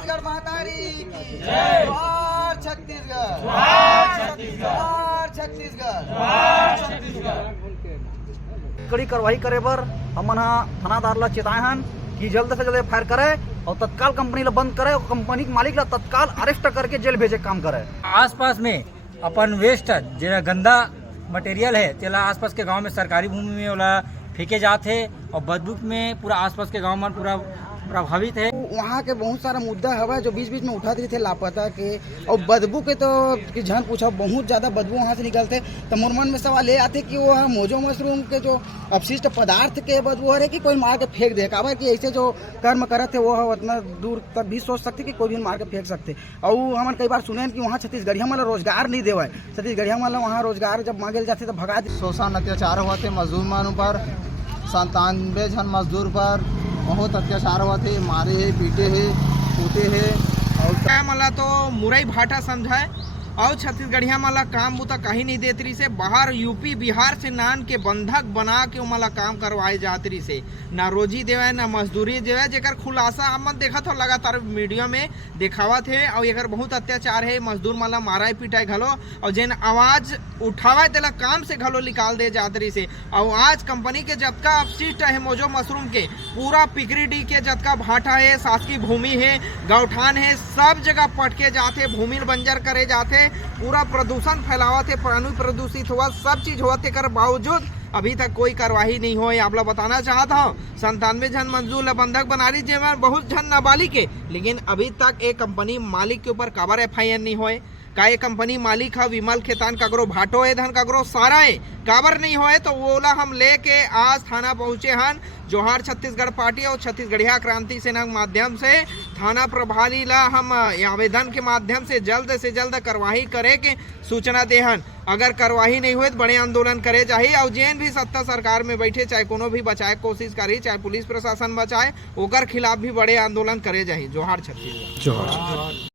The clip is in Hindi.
छत्तीसगढ़ महातारी की जय। जोहार छत्तीसगढ़, जोहार छत्तीसगढ़, जोहार छत्तीसगढ़। कड़ी कार्रवाई करे बर हमन हा थानादार ला चेताए हन कि जल्द से जल्द एफआईआर करे और तत्काल कंपनी ला बंद करे और कंपनी के मालिक ला तत्काल अरेस्ट करके जेल भेजे काम करे। आसपास में अपन वेस्ट जो गंदा मटेरियल है तेला आसपास के गांव में सरकारी भूमि में वाला फेंके जाते और बदबू में पूरा आसपास के गांव में पूरा प्रभावित है। वहाँ के बहुत सारा मुद्दा हवा जो बीच बीच में उठाते थे लापता के और बदबू के तो कि जन पूछा बहुत ज़्यादा बदबू वहाँ से निकलते। तो मोर मन में सवाल ये आते कि वो मोजो मशरूम के जो अपशिष्ट पदार्थ के बदबू है कि कोई मार के फेंक दे काबर कि ऐसे जो कर्म करते वो उतना दूर तक भी सोच सकते कि कोई भी मार के फेंक सकते। और हमन कई बार सुने कि वहाँ छत्तीसगढ़िया वाला रोजगार नहीं देवा है। छत्तीसगढ़िया वाला वहाँ रोजगार जब मांगे जाते तो भगा दे। शोषण अत्याचार होते मजदूर मानों पर 97 जन मजदूर पर बहुत अत्याचार हुआ थे, मारे है, पीटे है, कूटे है। और मला तो मुरई भाटा समझाए और छत्तीसगढ़िया मला काम बुता कहीं नहीं देत रही से बाहर यूपी बिहार से नान के बंधक बना के मला काम करवाए जात रही से ना रोजी देवे ना मजदूरी देवे जेकर खुलासा हम देखा था लगातार मीडिया में दिखावा थे। और एकर बहुत अत्याचार है, मजदूर मला माराई पिटाई घलो और जेन आवाज उठावा तेला काम से घलो निकाल दे जात रही से। और आज कंपनी के जतका अपशिष्ट है मोजो मशरूम के पूरा पिकरीडी के जतका भाटा है, शासकीय भूमि है, गौठान है, सब जगह पटके जाते, भूमि बंजर करे जाते, पूरा प्रदूषण फैलावत है, पानी प्रदूषित हुआ, सब चीज हुआ कर बावजूद अभी तक कोई कार्रवाई नहीं हुई। आप लोग बताना चाहता हूँ 97 जन मजदूर ला बंधक बना रही जेमें बहुत जन नाबालिग के, लेकिन अभी तक एक कंपनी मालिक के ऊपर काबर एफआईआर नहीं हुए। का ये कंपनी मालिक है विमल खेतान कगरो भाटो है धन कगरो सारा है काबर नहीं होए। तो ओला हम लेके आज थाना पहुंचे हन। जोहार छत्तीसगढ़ पार्टी और छत्तीसगढ़िया क्रांति सेना के माध्यम से थाना प्रभारी ला हम आवेदन के माध्यम से जल्द कार्रवाई करे के सूचना दे हन। अगर कार्रवाई नहीं हुए तो बड़े आंदोलन करे चाहिए और जेन भी सत्ता सरकार में बैठे चाहे कोनो भी बचाए कोशिश करी, चाहे पुलिस प्रशासन बचाए, ओकर खिलाफ भी बड़े आंदोलन करे चाहिए। जोहार छत्तीसगढ़, जोहार।